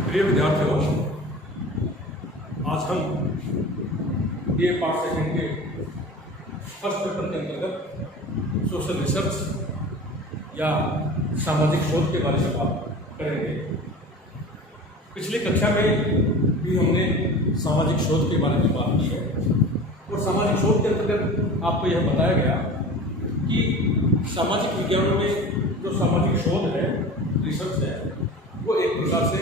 प्रिय विद्यार्थियों, आज हम ये पार्ट सेकंड के फर्स्ट पेपर के अंतर्गत सोशल रिसर्च या सामाजिक शोध के बारे में बात करेंगे। पिछली कक्षा में भी हमने सामाजिक शोध के बारे में बात की है और सामाजिक शोध के अंतर्गत आपको यह बताया गया कि सामाजिक विज्ञानों में जो सामाजिक शोध है, रिसर्च है, वो एक प्रकार से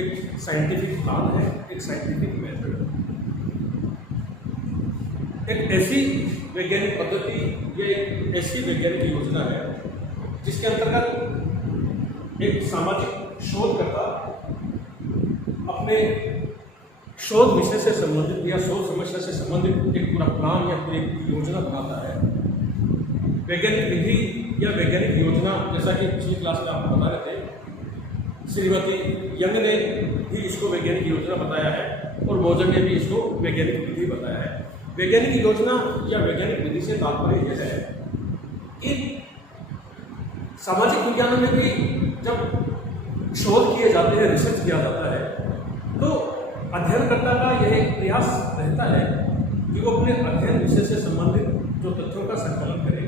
एक साइंटिफिक प्लान है, एक साइंटिफिक मेथड है, एक ऐसी वैज्ञानिक पद्धति या एक ऐसी वैज्ञानिक योजना है जिसके अंतर्गत एक सामाजिक शोधकर्ता अपने शोध विषय से संबंधित या शोध समस्या से संबंधित एक पूरा प्लान या पूरी योजना बनाता है। वैज्ञानिक विधि या वैज्ञानिक योजना, जैसा कि पिछली क्लास में आपको बता रहे थे, श्रीमती यंग ने भी इसको वैज्ञानिक योजना बताया है और मोजर ने भी इसको वैज्ञानिक विधि बताया है। वैज्ञानिक योजना या वैज्ञानिक विधि से तात्पर्य यह है कि सामाजिक विज्ञानों में भी जब शोध किए जाते हैं, रिसर्च किया जाता है, तो अध्ययनकर्ता का यह एक प्रयास रहता है कि वो अपने अध्ययन विषय से संबंधित जो तथ्यों का संकलन करे,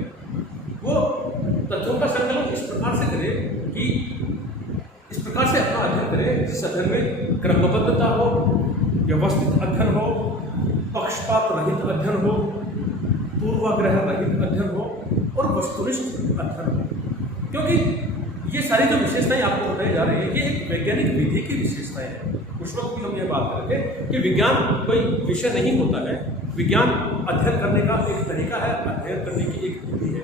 वो तथ्यों का संकलन इस प्रकार से करे कि इस प्रकार से अपना अध्ययन करें जिस अध्ययन में क्रमबद्धता हो, व्यवस्थित अध्ययन हो, पक्षपात रहित अध्ययन हो, पूर्वाग्रह रहित अध्ययन हो और वस्तुनिष्ठ अध्ययन हो। क्योंकि ये सारी जो विशेषताएं आपको बताई जा रही है, ये एक वैज्ञानिक विधि की विशेषताएं हैं। उस वक्त भी हम ये बात करेंगे कि विज्ञान कोई विषय नहीं होता है, विज्ञान अध्ययन करने का एक तरीका है, अध्ययन करने की एक विधि है।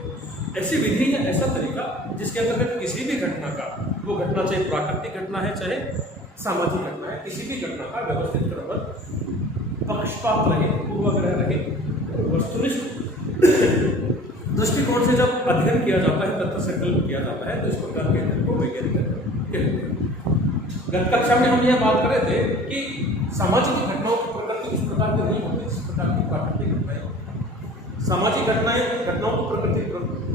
ऐसी विधि या ऐसा तरीका जिसके अंतर्गत किसी भी घटना का, वो घटना चाहे प्राकृतिक घटना है चाहे सामाजिक घटना है, किसी भी घटना का व्यवस्थित क्रमबद्ध, पक्षपात रहित, पूर्वाग्रह रहित, वस्तुनिष्ठ दृष्टिकोण से जब अध्ययन किया जाता है, तथ्य संकलन किया जाता है, तो इस प्रकार के अध्ययन को वैज्ञानिक अध्ययन कहते हैं। गत कक्षा में हम यह बात कर रहे थे कि सामाजिक घटनाओं की प्रकृति इस प्रकार की नहीं होती, इस प्रकार की प्राकृतिक घटनाएं होती। सामाजिक घटनाओं की प्रकृति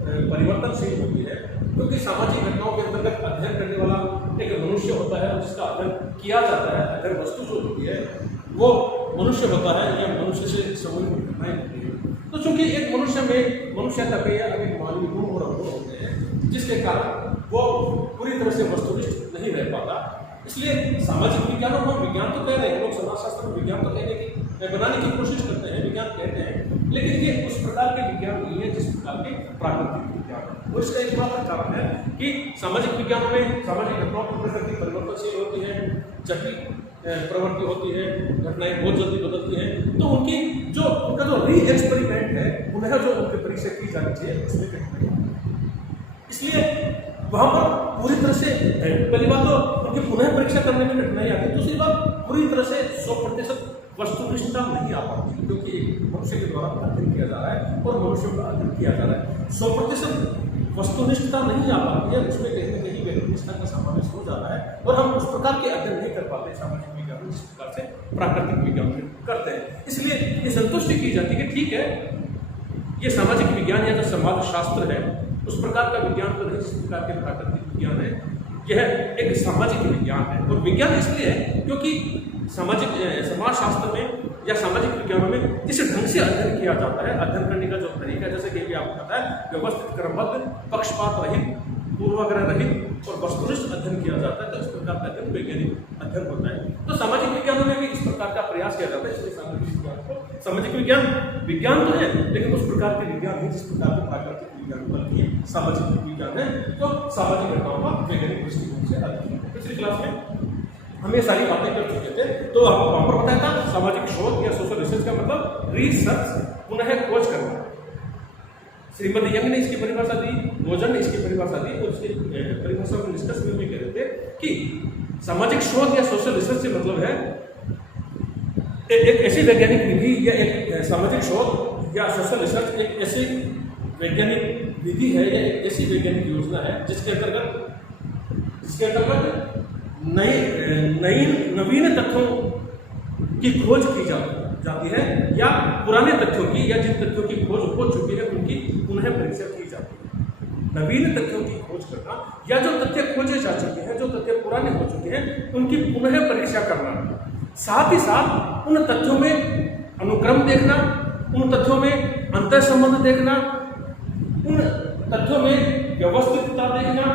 परिवर्तनशील होती है, क्योंकि सामाजिक घटनाओं के अंतर्गत अध्ययन करने वाला एक मनुष्य होता है और जिसका अध्ययन किया जाता है, अध्ययन वस्तु जो होती है वो मनुष्य होता है या मनुष्य से संबंधित घटनाएं होती है। तो चूंकि एक मनुष्य में मनुष्यता के या एक मानवीय गुण और अवगुण होते हैं, जिसके कारण वो पूरी तरह से वस्तुनिष्ठ नहीं रह पाता, इसलिए सामाजिक विज्ञानों को विज्ञान तो कह रहे हैं, लोग समाजशास्त्र में विज्ञान तो कहने की बनाने की कोशिश करते हैं, विज्ञान कहते हैं, लेकिन ये उस प्रकार के विज्ञान नहीं है जिस प्रकार के प्राकृतिक विज्ञान है। और इसका एक मात्र कारण है कि सामाजिक विज्ञानों में सामाजिक घटनाओं की प्रकृति परिवर्तनशील होती है, जटिल प्रवृत्ति होती है, घटनाएं बहुत जल्दी बदलती हैं, तो उनका जो री एक्सपेरिमेंट है, उन्हें जो उनके परीक्षा की जानी चाहिए उसमें कठिनाई, इसलिए वहां पर पूरी तरह से पहली बात तो उनकी पुनः परीक्षा करने में कठिनाई आती है। दूसरी बात, पूरी तरह से 100% वस्तुनिष्ठता नहीं आ पाती, क्योंकि मनुष्य के द्वारा अध्ययन किया जा रहा है और मनुष्य का अध्ययन किया जा रहा है। 100% वस्तुनिष्ठता नहीं आ पाती है, उसमें कहीं ना कहीं व्यक्तिनिष्ठता का समावेश हो जाता है और हम उस प्रकार के अध्ययन नहीं कर पाते सामाजिक विज्ञान में जिस प्रकार से प्राकृतिक विज्ञान में करते हैं। इसलिए ये संतुष्टि की जाती है कि ठीक है, ये सामाजिक विज्ञान या जो समाज शास्त्र है उस प्रकार का विज्ञान तो नहीं जिस प्रकार के प्राकृतिक विज्ञान है, यह एक सामाजिक विज्ञान है। और विज्ञान इसलिए है क्योंकि समाज शास्त्र में या सामाजिक विज्ञानों में जिस ढंग से अध्ययन किया जाता है, अध्ययन करने का जो तरीका, जैसे कि आपको पता है, व्यवस्थित, क्रमबद्ध, पक्षपात रहित, पूर्वाग्रह रहित और वस्तुनिष्ठ अध्ययन किया जाता है, तो इस प्रकार का अध्ययन वैज्ञानिक अध्ययन होता है। तो सामाजिक विज्ञानों में भी इस प्रकार का प्रयास किया जाता है, इसलिए सामाजिक विज्ञान तो है, लेकिन उस प्रकार के विज्ञान है जिस प्रकार के प्राकृतिक विज्ञान बल्कि सामाजिक विज्ञान है, तो सामाजिक घटनाओं का वैज्ञानिक दृष्टिकोण से अध्ययन। पिछली क्लास में हम ये सारी बातें कर चुके थे, तो आपको वहां पर बताया था सामाजिक शोध या सोशल रिसर्च का मतलब रिसर्च, पुनः खोज करना। श्रीमती यंग ने इसकी परिभाषा दी, मोजर ने इसकी परिभाषा दी, और इसकी परिभाषा को डिस्कस में भी कह रहे थे कि सामाजिक शोध या सोशल रिसर्च से मतलब है एक ऐसी वैज्ञानिक विधि या एक सामाजिक शोध या सोशल रिसर्च एक ऐसी वैज्ञानिक विधि है या एक ऐसी वैज्ञानिक योजना है जिसके अंतर्गत नवीन तथ्यों की खोज की जाती है या पुराने तथ्यों की या जिन तथ्यों की खोज हो चुकी है उनकी पुनः परीक्षा की जाती है। नवीन तथ्यों की खोज करना या जो तथ्य खोजे जा चुके हैं, जो तथ्य पुराने हो चुके चुके हैं उनकी पुनः परीक्षा करना, साथ ही साथ उन तथ्यों में अनुक्रम देखना, उन तथ्यों में अंतर संबंध देखना, उन तथ्यों में व्यवस्थितता देखना,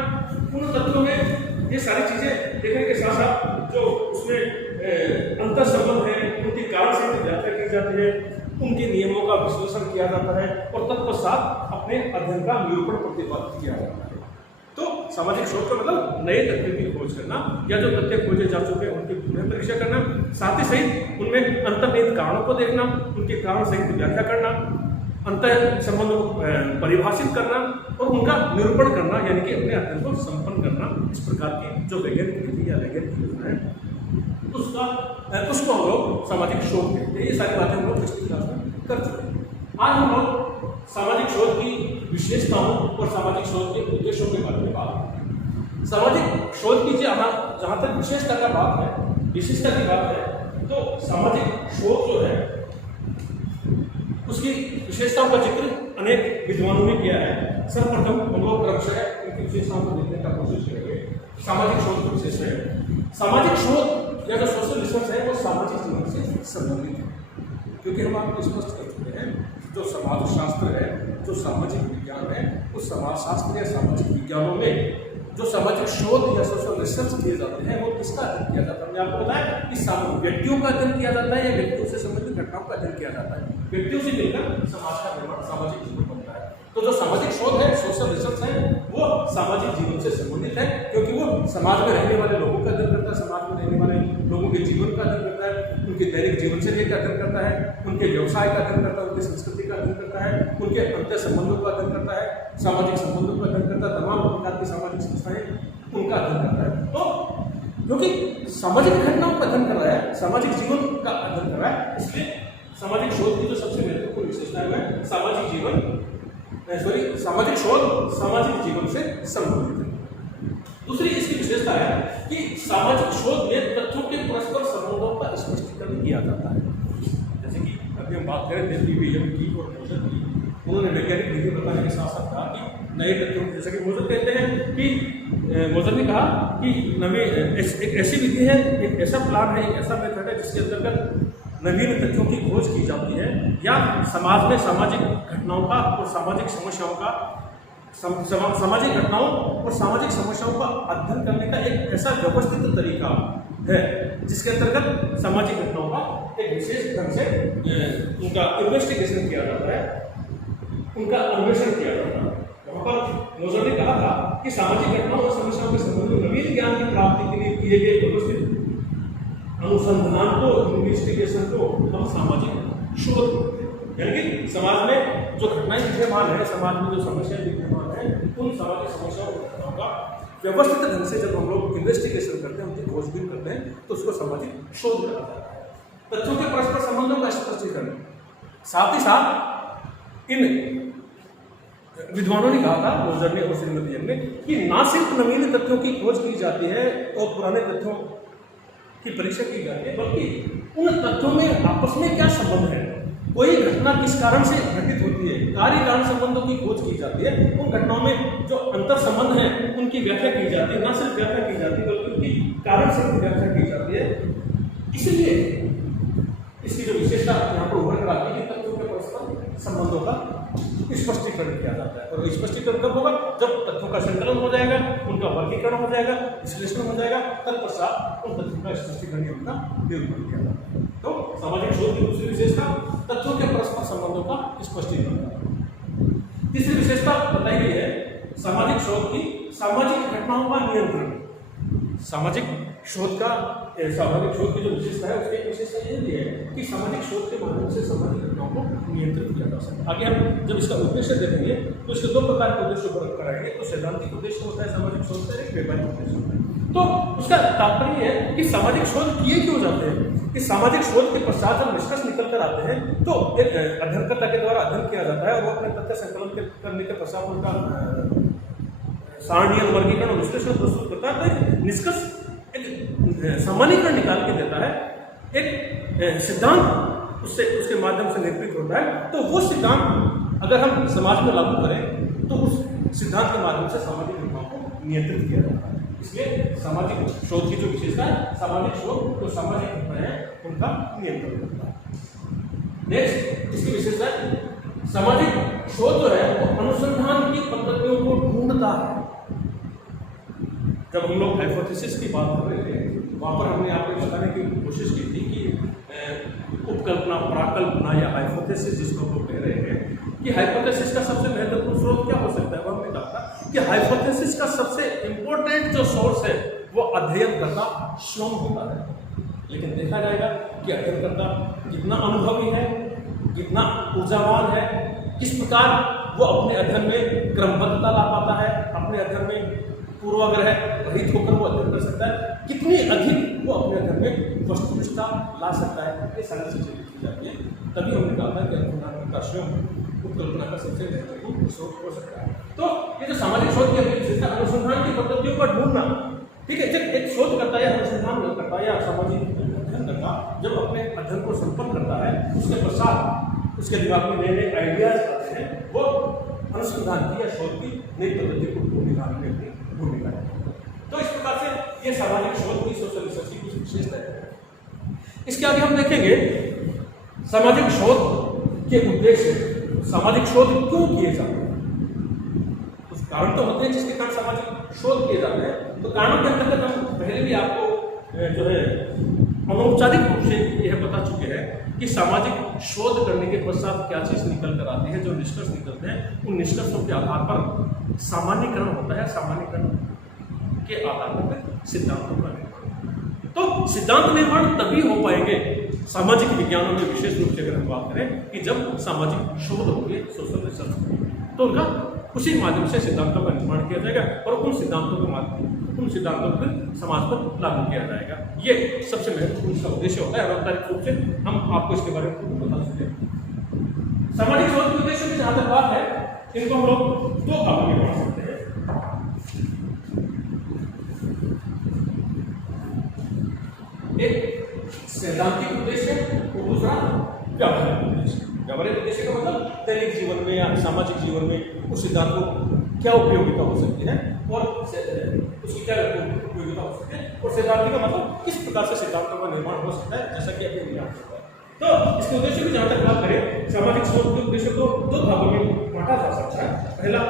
उन तथ्यों में ये सारी चीजें देखने के साथ साथ जो उसमें अंतर संबंध है उनकी कारण से व्याख्या की जाती है, उनके नियमों का विश्लेषण किया जाता है और तत्पश्चात अपने अध्ययन का निरूपण प्रतिपादित किया जाता है। तो सामाजिक शोध का मतलब नए तथ्यों की खोज करना या जो तथ्य खोजे जा चुके हैं उनकी पुनः परीक्षा करना, साथ ही सहित उनमें अंतर्निहित कारणों को देखना, उनके कारण सहित व्याख्या करना, अंतर संबंधों को परिभाषित करना और उनका निरूपण करना, यानी कि अपने अध्ययन को संपन्न करना। इस प्रकार की जो वैज्ञानिक विधि या वैज्ञानिक योजना है उसको हम लोग सामाजिक शोध कहते हैं। ये सारी बातें हम लोग पिछली क्लास में कर चुके हैं। आज हम लोग सामाजिक शोध की विशेषताओं और सामाजिक शोध के उद्देश्यों के बारे में बात करेंगे। सामाजिक शोध की जहाँ तक विशेषता का बात है, विशिष्टता की बात है, तो सामाजिक शोध जो है उसकी विशेषताओं का जिक्र अनेक विद्वानों ने किया है। सर्वप्रथम हम लोग क्रमशः उनकी विशेषताओं को देखने का कोशिश करेंगे। सामाजिक शोध की विशेषता है, सामाजिक शोध या जो सोशल रिसर्च है वो सामाजिक जीवन से संबंधित है, क्योंकि हम आपको स्पष्ट कर चुके हैं जो समाजशास्त्र है, जो सामाजिक विज्ञान है, उस समाजशास्त्र या सामाजिक विज्ञानों में जो सामाजिक शोध या सोशल रिसर्च किए जाते हैं वो किसका अध्ययन किया जाता है? हमने आपको बताया कि व्यक्तियों का अध्ययन किया जाता है या व्यक्तियों से संबंधित घटनाओं का अध्ययन किया जाता है। व्यक्तियों से मिलकर समाज का निर्माण, सामाजिक जीवन बनता है। तो जो सामाजिक शोध है, सोशल रिसर्च है, वो सामाजिक जीवन से संबंधित है, क्योंकि वो समाज में रहने वाले लोगों का अध्ययन करता है, समाज में रहने वाले लोगों के जीवन का अध्ययन करता है, उनके दैनिक जीवनचर्या का अध्ययन करता है, उनके व्यवसाय का अध्ययन करता है, उनकी संस्कृति का अध्ययन करता है, उनके अंतर संबंधों का अध्ययन करता है, सामाजिक संबंधों का अध्ययन करता है, तमाम प्रकार की सामाजिक संस्थाएं उनका अध्ययन करता है। तो क्योंकि सामाजिक घटनाओं का अध्ययन कर रहा है, सामाजिक जीवन का अध्ययन कर रहा है, इसलिए सामाजिक शोध की जो सबसे महत्वपूर्ण विशेषता है सामाजिक जीवन सामाजिक शोध सामाजिक जीवन से संबंधित है। दूसरी इसकी विशेषता है कि सामाजिक शोध में तथ्यों के परस्पर संबंधों का स्पष्टीकरण किया जाता है। जैसे कि अभी हम बात करें PBM की और मोजर की, उन्होंने वैज्ञानिक विधि बताने के साथ साथ कहा कि नए तथ्यों, जैसे कि मोजर कहते हैं कि मोजर ने कहा कि एक ऐसी विधि है, एक ऐसा प्लान है, एक ऐसा मेथड है जिसके अंतर्गत नवीन तथ्यों की खोज की जाती है या समाज में सामाजिक घटनाओं का और सामाजिक समस्याओं का सामाजिक घटनाओं और सामाजिक समस्याओं का अध्ययन करने का एक ऐसा व्यवस्थित तरीका है जिसके अंतर्गत सामाजिक घटनाओं का एक विशेष ढंग से उनका इन्वेस्टिगेशन किया जाता है, उनका अन्वेषण किया जाता है। वहाँ पर मोजर ने कहा था कि सामाजिक घटनाओं और समस्याओं के संबंध में नवीन ज्ञान की प्राप्ति के लिए किए गए व्यवस्थित अनुसंधान को, इन्वेस्टिगेशन को हम सामाजिक शोध करते हैं। यानी कि समाज में जो घटनाएं विद्यमान है, समाज में जो समस्याएं विद्यमान है, उन सामाजिक समस्याओं और घटनाओं का व्यवस्थित ढंग से जब हम लोग इन्वेस्टिगेशन करते हैं, उनकी खोजबीन करते हैं, तो उसको सामाजिक शोध कहा जाता है। तथ्यों के परस्पर संबंधों का स्पष्टीकरण, साथ ही साथ इन विद्वानों ने कहा था, मोजर ने और श्रीमती ने, कि ना सिर्फ नवीन तथ्यों की खोज की जाती है और पुराने तथ्यों की परीक्षा की जाती है, बल्कि उन तथ्यों में आपस में क्या संबंध है, कोई घटना किस कारण से घटित होती है, कार्य कारण संबंधों की खोज की जाती है। उन घटनाओं में जो अंतर संबंध है उनकी व्याख्या की जाती है, न सिर्फ व्याख्या की जाती है बल्कि उनकी कारण से व्याख्या की जाती है। इसलिए इसकी जो विशेषता यहाँ पर उभर कर आती है कि तथ्यों के परस्पर संबंधों का स्पष्टीकरण किया जाता है। और स्पष्टीकरण कब होगा? जब तथ्यों का संकलन हो जाएगा, उनका वर्गीकरण हो जाएगा, विश्लेषण हो जाएगा, तत्पश्चात उन तथ्यों का स्पष्टीकरण या उनका निरूपण किया जाता है। तो सामाजिक शोध की दूसरी विशेषता तथ्यों के परस्पर संबंधों का स्पष्टीकरण। तीसरी विशेषता बताई गई है सामाजिक शोध की सामाजिक घटनाओं का नियंत्रण। सामाजिक शोध की जो विशेषता है उसकी विशेषता ये है कि सामाजिक शोध के माध्यम से सामाजिक घटनाओं को नियंत्रित किया जा सकता है। आगे हम जब इसका उद्देश्य देखेंगे तो इसके दो प्रकार के उद्देश्य कराएंगे। तो सैद्धांतिक उद्देश्य होता है सामाजिक शोध का, एक वैज्ञानिक उद्देश्य होता है। तो उसका तात्पर्य है कि सामाजिक शोध किए क्यों जाते हैं। इस सामाजिक शोध के पश्चात जब निष्कर्ष निकल कर आते हैं तो एक अध्ययनकर्ता के द्वारा अध्ययन किया जाता है और वो अपने तथ्य संकलन करने के पश्चात उनका सारणीय वर्गीकरण और विश्लेषण प्रस्तुत करता है। तो निष्कर्ष एक सामान्यीकरण निकाल के देता है, एक सिद्धांत उसके माध्यम से निरूपित होता है। तो वो सिद्धांत अगर हम समाज में लागू करें तो उस सिद्धांत के माध्यम से सामाजिक घटनाओं को नियंत्रित किया जाता है। इसलिए सामाजिक शोध की जो विशेषता है, सामाजिक शोध जो सामाजिक घटनाएं हैं उनका नियंत्रण करता है। नेक्स्ट इसकी विशेषता है, सामाजिक शोध जो है वो अनुसंधान की पद्धतियों को ढूंढता है। जब हम लोग हाइपोथेसिस की बात कर रहे थे, वहाँ पर हमने आपको बताने की कोशिश की थी कि उपकल्पना, प्राकल्पना या हाइपोथेसिस जिसको हम लोग कह रहे हैं कि हाइपोथेसिस का सबसे महत्वपूर्ण स्रोत क्या हो सकता है। वह हमने कहा था कि हाइपोथेसिस का सबसे इम्पोर्टेंट जो सोर्स है वो अध्ययनकर्ता स्वयं होता है। लेकिन देखा जाएगा कि अध्ययनकर्ता कितना अनुभवी है, कितना ऊर्जावान है, किस प्रकार वो अपने अध्ययन में क्रमबद्धता ला पाता है, अपने अध्ययन में पूर्वाग्रह रहित होकर वो अध्ययन कर सकता है, कितनी अधिक वो अपने अध्ययन में वस्तुनिष्ठता ला सकता है, ये सारी चीजें लिखी जाती है। तभी हमने कहा था कि अनुसंधान का स्वयं उपकल्पना का सबसे महत्वपूर्ण स्रोत हो सकता है। तो ये जो सामाजिक शोध की विशेषता, अनुसंधान की पद्धतियों का ढूंढना, ठीक है। जब एक शोध करता है, अनुसंधान करता है या सामाजिक अध्ययन करता, जब अपने अध्ययन को संपन्न करता है, उसके पश्चात उसके दिमाग में नए नए आइडियाज आते हैं, वो अनुसंधान की या शोध की नई पद्धति को निकालने में अपनी भूमिका है। तो इस प्रकार से ये सामाजिक शोध की, सोशल रिसर्च की कुछ विशेषता है। इसके आगे हम देखेंगे सामाजिक शोध के उद्देश्य, सामाजिक शोध क्यों किए जाते हैं। कुछ कारण तो होते हैं जिसके कारण सामाजिक शोध किए जाते हैं। तो कारणों के अंतर्गत हम पहले भी आपको जो है अनौपचारिक रूप से यह बता चुके हैं कि सामाजिक शोध करने के पश्चात क्या चीज निकल कर आती है, जो निष्कर्ष निकलते हैं, उन निष्कर्षों के आधार पर सामान्यीकरण होता है। सामान्यीकरण के आधार पर सिद्धांतों का निर्माण। तो सिद्धांत निर्माण तभी हो पाएंगे सामाजिक विज्ञानों में, विशेष रूप से अगर हम बात करें कि जब सामाजिक शोध होंगे, सोशल रिसर्च, तो उनका उसी माध्यम से सिद्धांतों का निर्माण किया जाएगा और उन सिद्धांतों के माध्यम, उन सिद्धांतों को समाज पर लागू किया जाएगा। ये सबसे महत्वपूर्ण इसका उद्देश्य होता है। अनौपचारिक रूप से हम आपको इसके बारे में बता सकते हैं। सामाजिक शोध के उद्देश्य की जहां तक बात है, इनको हम लोग दो भागों में बांट सकते हैं। एक सैद्धांतिक उद्देश्य और दूसरा व्यावहारिक उद्देश्य। व्यावहारिक उद्देश्य का मतलब दैनिक जीवन में या सामाजिक जीवन में उस सिद्धांत को क्या उपयोगिता हो सकती है और उसकी क्या उपयोगिता हो सकती है, और सैद्धांतिक का मतलब किस प्रकार से सिद्धांतों का निर्माण हो सकता है, जैसा कि अभी हमने आपको बताया। तो इसके उद्देश्य की जहां तक बात करें, सामाजिक शोध के उद्देश्य को दो भागों में बांटा जा सकता है। पहला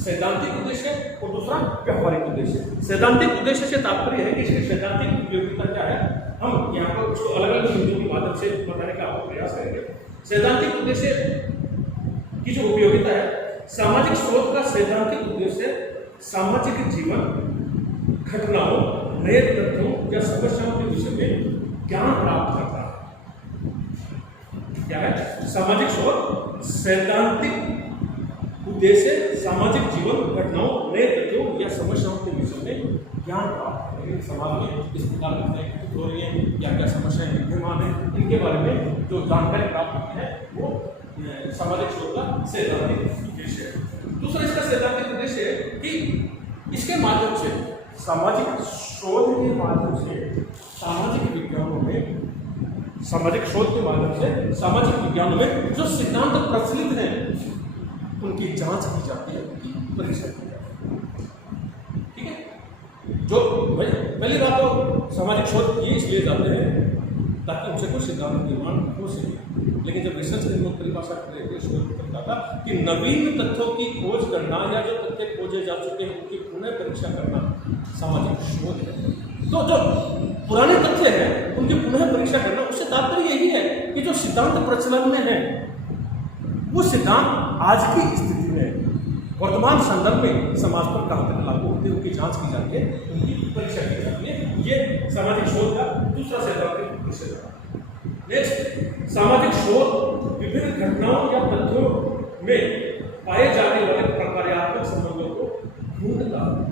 सैद्धांतिक उद्देश्य और दूसरा व्यावहारिक उद्देश्य। सैद्धांतिक उद्देश्य से तात्पर्य है कि इसकी सैद्धांतिक उपयोगिता क्या है, हम यहाँ पर उसको अलग अलग बिंदुओं की माध्यम से बताने का आपको प्रयास करेंगे। सैद्धांतिक उद्देश्य की जो उपयोगिता है, सामाजिक शोध का सैद्धांतिक उद्देश्य सामाजिक जीवन, घटनाओं, नए तथ्यों या समस्याओं के विषय में ज्ञान प्राप्त करता है। क्या है सामाजिक शोध? सैद्धांतिक उद्देश्य सामाजिक जीवन, घटनाओं, नए तथ्यों या समस्याओं के विषय में ज्ञान प्राप्त करें। समाज में इस प्रकार की घटनाएं घटित हो रही हैं या क्या समस्याएं विद्यमान है, इनके बारे में जो जानकारी प्राप्त होती है वो सामाजिक शोध का सैद्धांतिक उद्देश्य है। दूसरा इसका सैद्धांतिक उद्देश्य है कि इसके माध्यम से, सामाजिक शोध के माध्यम से सामाजिक विज्ञानों में, सामाजिक शोध के माध्यम से सामाजिक विज्ञानों में जो सिद्धांत प्रचलित हैं उनकी जांच की जाती है, उनकी परीक्षा की जाती है। ठीक है। जो पहली बात तो सामाजिक शोध ये इसलिए जाते हैं ताकि उनसे कुछ सिद्धांत निर्माण हो सके। लेकिन जब रिसर्च की लोग परिभाषा करते शोध करता था कि नवीन तथ्यों की खोज करना या जो तथ्य खोजे जा चुके हैं उनकी पुनः परीक्षा करना सामाजिक शोध है। तो जो पुराने तथ्य हैं उनकी पुनः परीक्षा करना, उससे तात्पर्य यही है कि जो सिद्धांत प्रचलन में है वो सिद्धांत आज की स्थिति में, वर्तमान संदर्भ में समाज पर कहां तक लागू होते हैं उनकी जांच की जाती है, उनकी परीक्षा की जाती है। ये सामाजिक शोध का दूसरा सैद्धांतिक उद्देश्य है। नेक्स्ट, सामाजिक शोध विभिन्न घटनाओं या तथ्यों में पाए जाने वाले प्रकार्यात्मक संबंधों को ढूंढता है।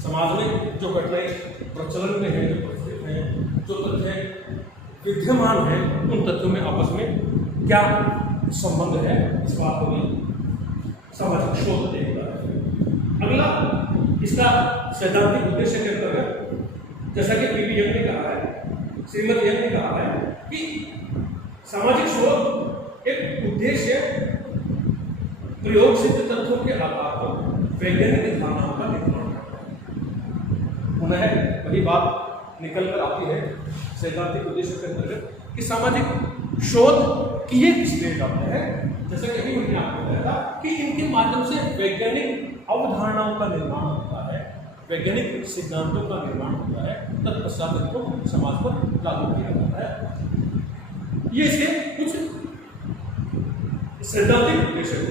समाज में जो घटनाएं प्रचलन में है, जो प्रचलित हैं, जो तथ्य विद्यमान है, उन तथ्यों में आपस में क्या संबंध है, इस बात को भी सामाजिक शोध देखता है। अगला इसका सैद्धांतिक उद्देश्य के अंतर्गत, जैसा कि पीवी यंग ने कहा है, श्रीमती यंग ने कहा है कि सामाजिक शोध एक उद्देश्य प्रयोग सिद्ध तथ्यों के आधार पर वैज्ञानिक धारणाओं का निर्माण पुनः वही बात निकल कर आती है सैद्धांतिक उद्देश्य के अंतर्गत कि सामाजिक शोध किए किस लिए जाते हैं। जैसे कि अभी हमने आपको बताया था कि इनके माध्यम से वैज्ञानिक अवधारणाओं का निर्माण होता है, वैज्ञानिक सिद्धांतों का निर्माण होता है, तत्पश्चात इनको समाज पर लागू किया जाता है। ये इसके कुछ सैद्धांतिक उद्देश्य हैं।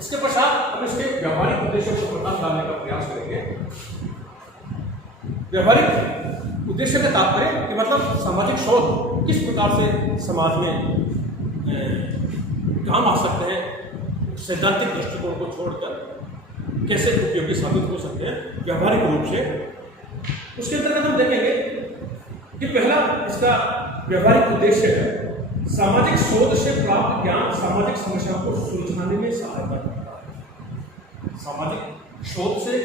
इसके पश्चात हम इसके व्यावहारिक उद्देश्यों को प्रकाश डालने का प्रयास करेंगे। व्यावहारिक उद्देश्य का तात्पर्य कि मतलब सामाजिक शोध किस प्रकार से समाज में काम आ सकते हैं, सैद्धांतिक दृष्टिकोण को छोड़कर कैसे उपयोगी साबित हो सकते हैं व्यावहारिक रूप से। उसके अंतर्गत हम देखेंगे कि पहला इसका व्यावहारिक उद्देश्य है सामाजिक शोध से प्राप्त ज्ञान सामाजिक समस्याओं को सुलझाने में सहायता करता है। सामाजिक शोध से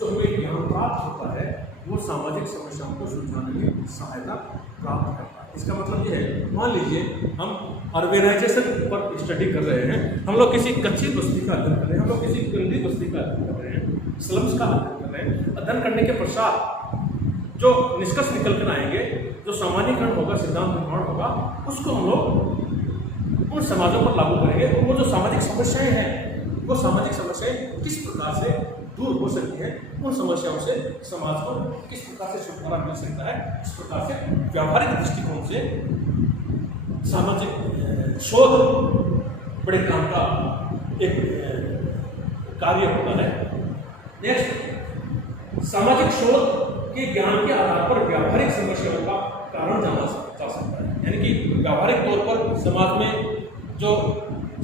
जो हमें ज्ञान प्राप्त होता है वो सामाजिक समस्याओं को सुलझाने में सहायता प्राप्त करता है। इसका मतलब ये है, मान लीजिए हम अर्बेनाइजेशन पर स्टडी कर रहे हैं, हम लोग किसी कच्ची बस्ती का अध्ययन कर रहे हैं, हम लोग किसी गंदी बस्ती का अध्ययन कर रहे हैं, स्लम्स का अध्ययन कर रहे हैं। अध्ययन करने के पश्चात जो निष्कर्ष निकल कर आएंगे, जो सामान्यीकरण होगा, सिद्धांत निर्माण होगा, उसको हम लोग उन समाजों पर लागू करेंगे। और वो जो सामाजिक समस्याएं हैं, वो सामाजिक समस्याएं किस प्रकार से दूर हो सकती है, उन समस्याओं से समाज को किस प्रकार से छुटकारा मिल सकता है, इस प्रकार से व्यावहारिक दृष्टिकोण से सामाजिक शोध बड़े काम का एक कार्य होता है। नेक्स्ट, सामाजिक शोध के ज्ञान के आधार पर व्यावहारिक समस्याओं का कारण जाना जा सकता है। यानी कि व्यावहारिक तौर पर समाज में जो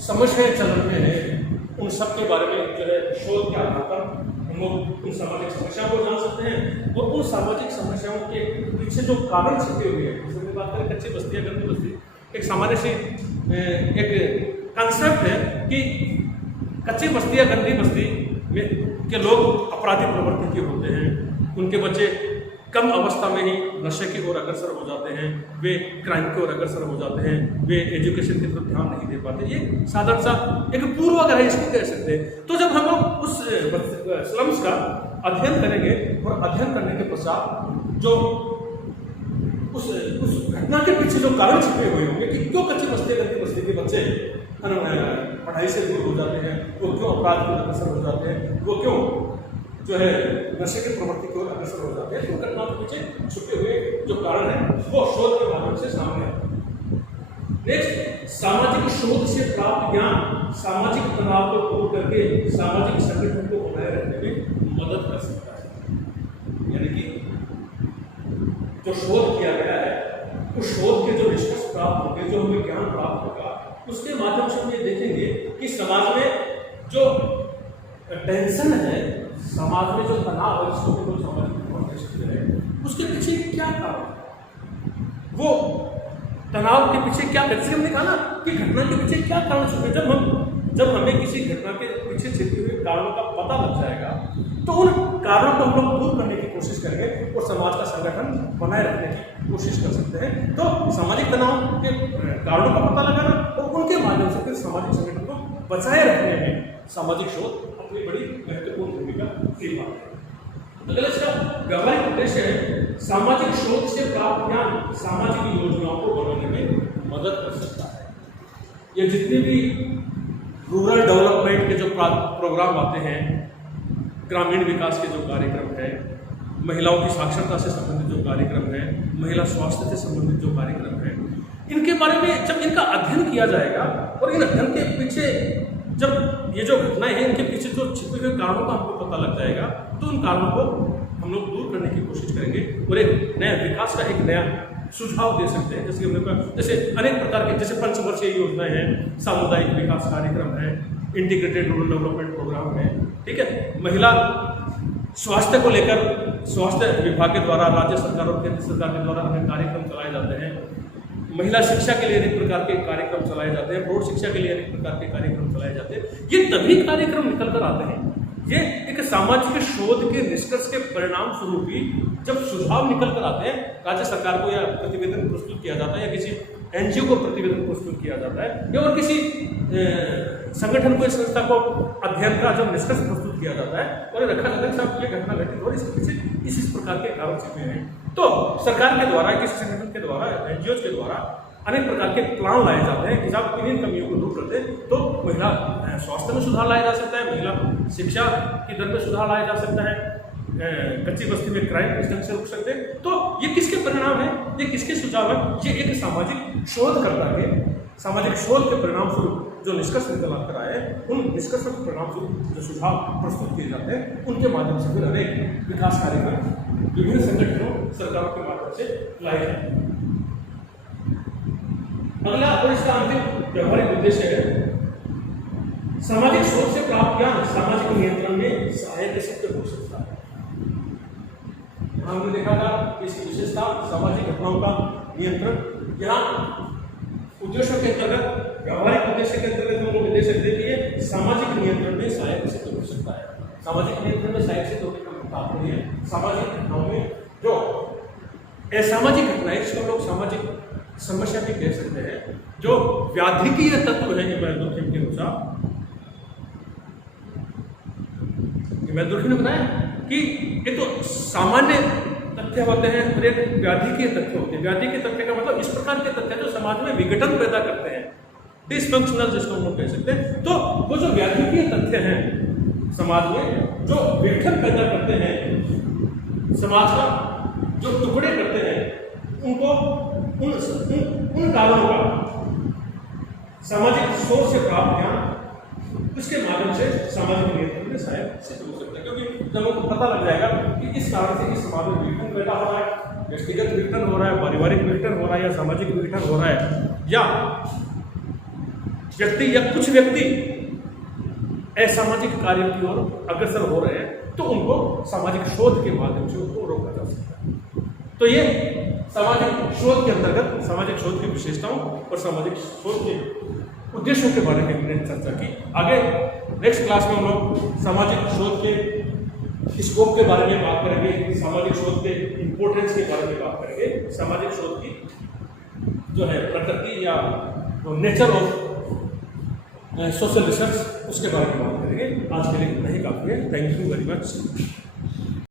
समस्याएं चल रही हैं उन सब के बारे में जो है शोध के आधार पर हम लोग उन सामाजिक समस्याओं को जान सकते हैं। और उन सामाजिक समस्याओं के पीछे जो कारण छिपे हुए हैं, जैसे हम बात करें कच्ची बस्ती या गंदी बस्ती, एक सामान्य सी एक कंसेप्ट है कि कच्ची बस्ती या गंदी बस्ती में के लोग अपराधी प्रवृत्ति के होते हैं, उनके बच्चे कम अवस्था में ही नशे की ओर अग्रसर हो जाते हैं, वे क्राइम की ओर अग्रसर हो जाते हैं, वे एजुकेशन की तरफ ध्यान नहीं दे पाते। ये साधारण सा एक पूर्वाग्रह इसको कह सकते हैं। तो जब हम लोग उस स्लम्स का अध्ययन करेंगे और अध्ययन करने के पश्चात जो उस घटना के पीछे जो कारण छिपे हुए होंगे कि क्यों कच्ची बस्ती गंदी बस्ती के बच्चे पढ़ाई से दूर हो जाते हैं, वो क्यों अपराध की ओर अग्रसर हो जाते हैं, वो क्यों जो है नशे की प्रवृत्ति की ओर अग्रसर हो जाते हैं, तो घटना के पीछे छुपे हुए जो कारण है वो शोध के माध्यम से सामने आते हैं। नेक्स्ट, सामाजिक शोध से प्राप्त ज्ञान सामाजिक तनाव को दूर करके सामाजिक संगठन को बनाए रखने में मदद कर सकता है। यानी कि जो शोध किया गया है उस शोध के जो निष्कर्ष प्राप्त होंगे, जो हमें ज्ञान प्राप्त होगा, उसके माध्यम से हम ये देखेंगे कि समाज में जो टेंशन है, समाज में जो तनाव है, जिसको भी सामाजिक है, उसके पीछे क्या कारण है, वो तनाव के पीछे क्या, जैसे हमने कहा ना कि घटना के पीछे क्या कारण छुपे। जब हमें किसी घटना के पीछे छिपे हुए कारणों का पता लग जाएगा तो उन कारणों को हम लोग दूर करने की कोशिश करेंगे और समाज का संगठन बनाए रखने की कोशिश कर सकते हैं। तो सामाजिक तनाव के कारणों का पता लगाना और उनके माध्यम से फिर सामाजिक संगठन को बचाए रखने में सामाजिक शोध अपनी बड़ी महत्वपूर्ण भूमिका निभाता है। अगला इसका व्यावहारिक उद्देश्य है सामाजिक शोध से प्राप्त ज्ञान सामाजिक योजनाओं को बनाने में मदद कर सकता है। ये जितने भी रूरल डेवलपमेंट के जो प्रोग्राम आते हैं, ग्रामीण विकास के जो कार्यक्रम है, महिलाओं की साक्षरता से संबंधित जो कार्यक्रम है, महिला स्वास्थ्य से संबंधित जो कार्यक्रम है, इनके बारे में जब इनका अध्ययन किया जाएगा और इन अध्ययन के पीछे जब ये जो घटनाएं हैं इनके पीछे जो छिपे हुए कारणों का हमको पता लग जाएगा तो उन कारणों को हम लोग दूर करने की कोशिश करेंगे और एक नया विकास का एक नया सुझाव दे सकते हैं। जैसे हमने कहा, जैसे अनेक प्रकार के जैसे पंचवर्षीय योजनाएं हैं, सामुदायिक विकास कार्यक्रम है, इंटीग्रेटेड रूरल डेवलपमेंट प्रोग्राम है, ठीक है, महिला स्वास्थ्य को लेकर स्वास्थ्य विभाग के द्वारा राज्य सरकार और केंद्र सरकार के द्वारा अनेक कार्यक्रम चलाए जाते हैं, महिला शिक्षा के लिए अनेक प्रकार के कार्यक्रम चलाए जाते हैं, प्रौढ़ शिक्षा के लिए अनेक प्रकार के कार्यक्रम चलाए जाते हैं। ये तभी कार्यक्रम निकल कर आते हैं, ये एक सामाजिक शोध के निष्कर्ष के परिणाम स्वरूप ही जब सुझाव निकल कर आते हैं, राज्य सरकार को या प्रतिवेदन प्रस्तुत किया जाता है या किसी एनजीओ को प्रतिवेदन प्रस्तुत किया जाता है या और किसी संगठन को, संस्था को अध्ययन का जब निष्कर्ष प्रस्तुत किया जाता है और रखा जाता है साहब ये घटना घटित और इसके पीछे इस प्रकार के कारण छिपे हैं। तो सरकार के द्वारा, किसी संगठन के द्वारा, एनजीओ के द्वारा अनेक प्रकार के प्लान लाए जाते हैं कि साहब इन कमियों को दूर कर दे तो महिला स्वास्थ्य में सुधार लाया जा सकता है, महिला शिक्षा की दर में सुधार लाया जा सकता है, कच्ची बस्ती में क्राइम इस ढंग से रुक सकते हैं। तो ये किसके परिणाम है, ये किसके सुझाव है? ये एक सामाजिक शोधकर्ता के सामाजिक शोध के परिणाम स्वरूप जो निष्कर्ष निकल कर आए, उन निष्कर्षों के परिणाम स्वरूप जो सुझाव प्रस्तुत किए जाते हैं, उनके माध्यम से फिर अनेक विकास कार्यक्रम विभिन्न संगठनों, सरकारों के माध्यम से लाए जाते हैं। अगला और इसका अंतिम व्यवहारिक उद्देश्य है सामाजिक सोच से प्राप्त ज्ञान सामाजिक नियंत्रण में सहायक सिद्ध हो सकता है। हमने देखा था इसकी विशेषता सामाजिक घटनाओं का नियंत्रण, यहाँ उद्देश्यों के अंतर्गत, व्यवहारिक उद्देश्य के अंतर्गत हम लोग उद्देश्य देखिए सामाजिक नियंत्रण में सहायक सिद्ध हो सकता है। सामाजिक नियंत्रण में सहायक सिद्ध होने का तात्पर्य है सामाजिक घटनाओं में जो असामाजिक घटनाएं, जिसको लोग सामाजिक समस्या भी कह सकते हैं, जो व्याधिकीय तत्व है इमैनुअल के अनुसार, इमैनुअल ने बताया कि ये तो सामान्य तथ्य होते हैं और एक व्याधिकीय तथ्य होते हैं। व्याधिकीय तथ्य का मतलब इस प्रकार के तथ्य जो समाज में विघटन पैदा करते हैं, डिसफंक्शनल जिसको हम लोग कह सकते हैं। तो वो जो व्याधिकीय तथ्य हैं समाज में, जो विघटन पैदा करते हैं, समाज का जो टुकड़े करते हैं, उनको उन कारणों का सामाजिक सोच से प्राप्त ज्ञान, उसके माध्यम से सामाजिक नियंत्रण में सहायक सिद्ध हो सकता है। क्योंकि जब हमको पता लग जाएगा कि इस कारण से इस समाज में विघटन पैदा हो रहा है, व्यक्तिगत विघटन हो रहा है, पारिवारिक विघटन हो रहा है या सामाजिक विघटन हो रहा है, या व्यक्ति या कुछ व्यक्ति असामाजिक कार्यों की ओर अग्रसर हो रहे हैं, तो उनको सामाजिक शोध के माध्यम से उनको रोका जा सकता है। तो ये सामाजिक शोध के अंतर्गत सामाजिक शोध की विशेषताओं और सामाजिक शोध के उद्देश्यों के बारे में हमने चर्चा की। आगे नेक्स्ट क्लास में हम लोग सामाजिक शोध के स्कोप के बारे में बात करेंगे, सामाजिक शोध के इंपोर्टेंस के बारे में बात करेंगे, सामाजिक शोध की जो है प्रकृति या नेचर ऑफ सोशल रिसर्च, उसके बारे में बात करेंगे। आज के लिए इतना ही काफी है। Thank you very much.